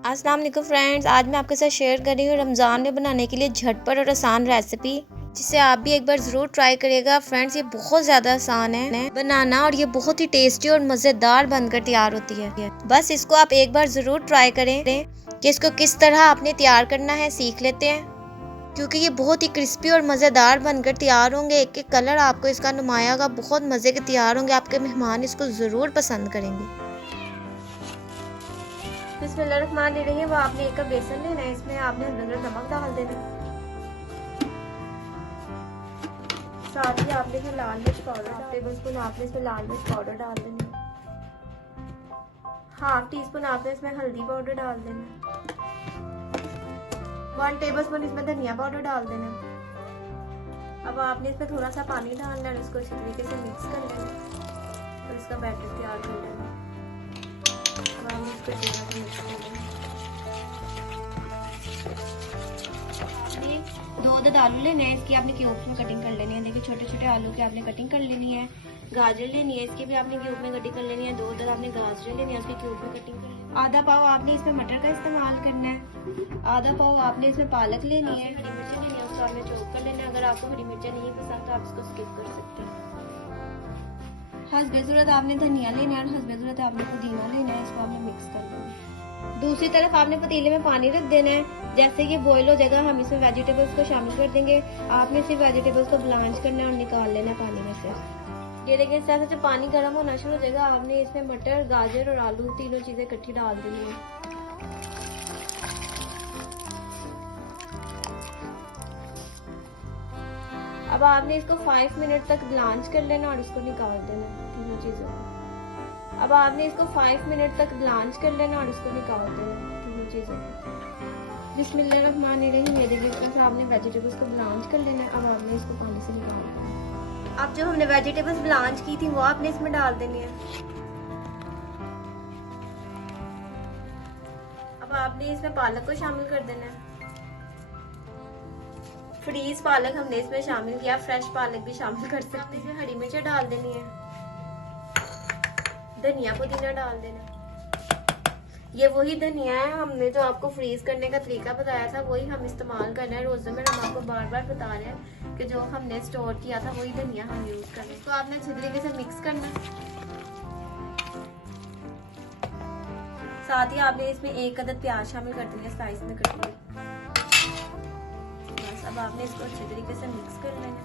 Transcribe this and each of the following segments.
अस्सलाम वालेकुम फ्रेंड्स, आज मैं आपके साथ शेयर कर रही हूँ रमज़ान में बनाने के लिए झटपट और आसान रेसिपी, जिसे आप भी एक बार ज़रूर ट्राई करिएगा। फ्रेंड्स, ये बहुत ज़्यादा आसान है बनाना और ये बहुत ही टेस्टी और मज़ेदार बनकर तैयार होती है। बस इसको आप एक बार ज़रूर ट्राई करें कि इसको किस तरह आपने तैयार करना है सीख लेते हैं, क्योंकि ये बहुत ही क्रिस्पी और मज़ेदार बनकर तैयार होंगे। एक एक कलर आपको इसका नुमाया होगा, बहुत मज़े के तैयार होंगे। आपके मेहमान इसको ज़रूर पसंद करेंगे। बिस्मिल्लाहिर्रहमानिर्रहीम। वो आपने एक कप बेसन लेना है, इसमें आपने अदरक नमक डाल देना है, साथ ही आपने इसमें लाल मिर्च पाउडर, 1 टेबलस्पून आपने इसमें लाल मिर्च पाउडर डाल देना है, 1/2 टीस्पून आपने इसमें हल्दी पाउडर डाल देना है, 1 टेबलस्पून इसमें धनिया पाउडर डाल देना है। अब आपने इसमें थोड़ा सा पानी डालना है, इसको अच्छी तरीके से मिक्स कर लेना है और इसका बैटर तैयार कर लेना है। आपने 2 अदद आलू लेने हैं, इसकी आपने क्यूब्स में कटिंग कर लेनी है। देखिए, छोटे छोटे आलू की आपने कटिंग कर लेनी है। गाजर लेनी है, इसकी भी आपने क्यूब में कटिंग कर लेनी है। 2 अदद आपने गाजर लेनी है, उसकी क्यूब में कटिंग कर लेनी है। आधा पाव आपने इसमें मटर का इस्तेमाल करना है। आधा पाव आपने इसमें पालक लेनी है। हरी मिर्चें लेनी है, उसको आपने चॉप कर लेना है। अगर आपको हरी मिर्चें नहीं पसंद तो आप इसको स्किप कर सकते हैं। हस्बे ज़रूरत आपने धनिया लेना है और हस्बे ज़रूरत आपने पुदीना लेना है। इसको आपने मिक्स कर लेना है। दूसरी तरफ आपने पतीले में पानी रख देना है। जैसे ये बॉईल हो जाएगा, हम इसमें वेजिटेबल्स को शामिल कर देंगे। आपने सिर्फ वेजिटेबल्स को ब्लांच करना है और निकाल लेना है पानी में से। ये देखिए, इस तरह से जब पानी गर्म होना शुरू हो जाएगा, आपने इसमें मटर, गाजर और आलू तीनों चीजें इकट्ठी डाल देनी है। अब आपने इसको 5 मिनट तक ब्लांच कर लेना और इसको निकाल देना तीनों चीजों को। अब आपने इसको 5 मिनट तक ब्लांच कर लेना और इसको निकाल देना तीनों चीजों को। बिस्मिल्लाहिर्रहमानिर्रहीम। ये देखिए, इस तरह से आपने वेजिटेबल्स को ब्लांच कर लेना है। अब आपने इसको पानी से निकाल देना। अब जो हमने वेजिटेबल्स ब्लांच की थी वो आपने इसमें डाल देनी है। अब आपने इसमें पालक को शामिल कर देना है। फ्रीज पालक हमने इसमें शामिल किया, फ्रेश पालक भी शामिल कर सकते हैं। इसमें हरी मिर्चें डाल देनी है, धनिया पुदीना डाल देना। ये वही धनिया है, हमने जो आपको फ्रीज करने का तरीका बताया था वही हम इस्तेमाल करना है। रोज़े में हम आपको बार बार बता रहे हैं कि जो हमने स्टोर किया था वही धनिया हम यूज कर रहे हैं। तो आपने अच्छी तरीके से मिक्स करना है। साथ ही आपने इसमें 1 अदद प्याज शामिल कर देनी है, स्लाइस में कट कर। अब आपने इसको अच्छे तरीके से मिक्स कर लेना।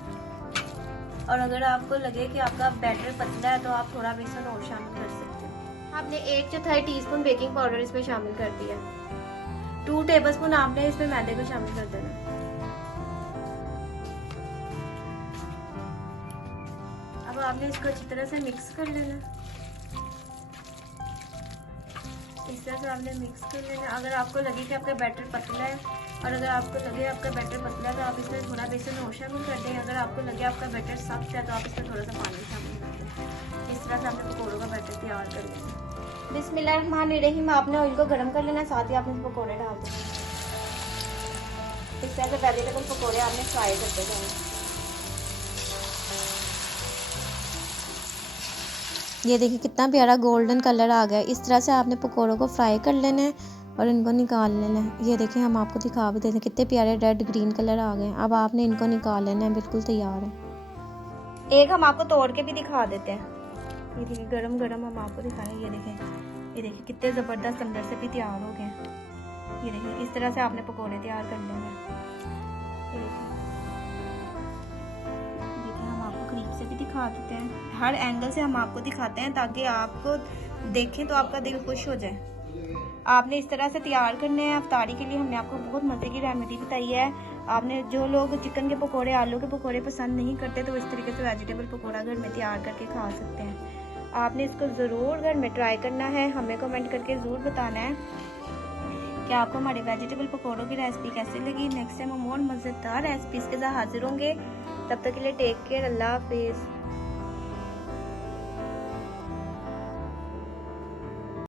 और अगर आपको लगे कि आपका बैटर पतला है तो आप थोड़ा बेसन और शामिल कर सकते हैं। आपने 1/4 टीस्पून बेकिंग पाउडर इसमें शामिल कर दिया। 2 टेबलस्पून आपने इसमें मैदे को शामिल कर देना। अब आपने इसको अच्छी तरह से मिक्स कर लेना। इस तरह से आपने मिक्स कर लेना। अगर आपको लगे कि आपका बैटर पतला है और अगर आपको लगे आपका बैटर पतला है तो आप इसमें थोड़ा बेसन और शामिल कर दें। अगर आपको लगे आपका बैटर सख्त है तो आप इसमें थोड़ा सा पानी शामिल कर दें। इस तरह से आपने पकौड़ों का बैटर तैयार कर लेना। बिस्मिल्लाहिर्रहमानिर्रहीम। आपने ऑयल को गर्म कर लेना, साथ ही आपने पकौड़े डाल देना। इस तरह से वेजिटेबल पकौड़े आपने फ्राई करते जाना। ये देखिए, कितना प्यारा गोल्डन कलर आ गया। इस तरह से आपने पकौड़ों को फ्राई कर लेना है और इनको निकाल लेना है। ये देखिए, हम आपको दिखा भी देते हैं, कितने प्यारे रेड ग्रीन कलर आ गए। अब आपने इनको निकाल लेना है, बिल्कुल तैयार है। एक हम आपको तोड़ के भी दिखा देते हैं। ये देखिए, गरम गरम हम आपको दिखाएं। ये देखिए कितने ज़बरदस्त अंदर से भी तैयार हो गए। ये देखिए, इस तरह से आपने पकौड़े तैयार कर लेने हैं। हम आपको करीब से भी दिखा देते हैं, हर एंगल से हम आपको दिखाते हैं ताकि आपको देखें तो आपका दिल खुश हो जाए। आपने इस तरह से तैयार करने हैं। अफ्तारी के लिए हमने आपको बहुत मज़े की रेमेडी बताई है। आपने जो लोग चिकन के पकोड़े, आलू के पकोड़े पसंद नहीं करते तो इस तरीके से वेजिटेबल पकोड़ा घर में तैयार करके खा सकते हैं। आपने इसको ज़रूर घर में ट्राई करना है। हमें कमेंट करके ज़रूर बताना है कि आपको हमारे वेजिटेबल पकोड़ों की रेसिपी कैसी लगी। नेक्स्ट टाइम हम और मज़ेदार रेसिपीज़ के साथ हाजिर होंगे। तब तक के लिए टेक केयर। अल्लाह हाफिज़।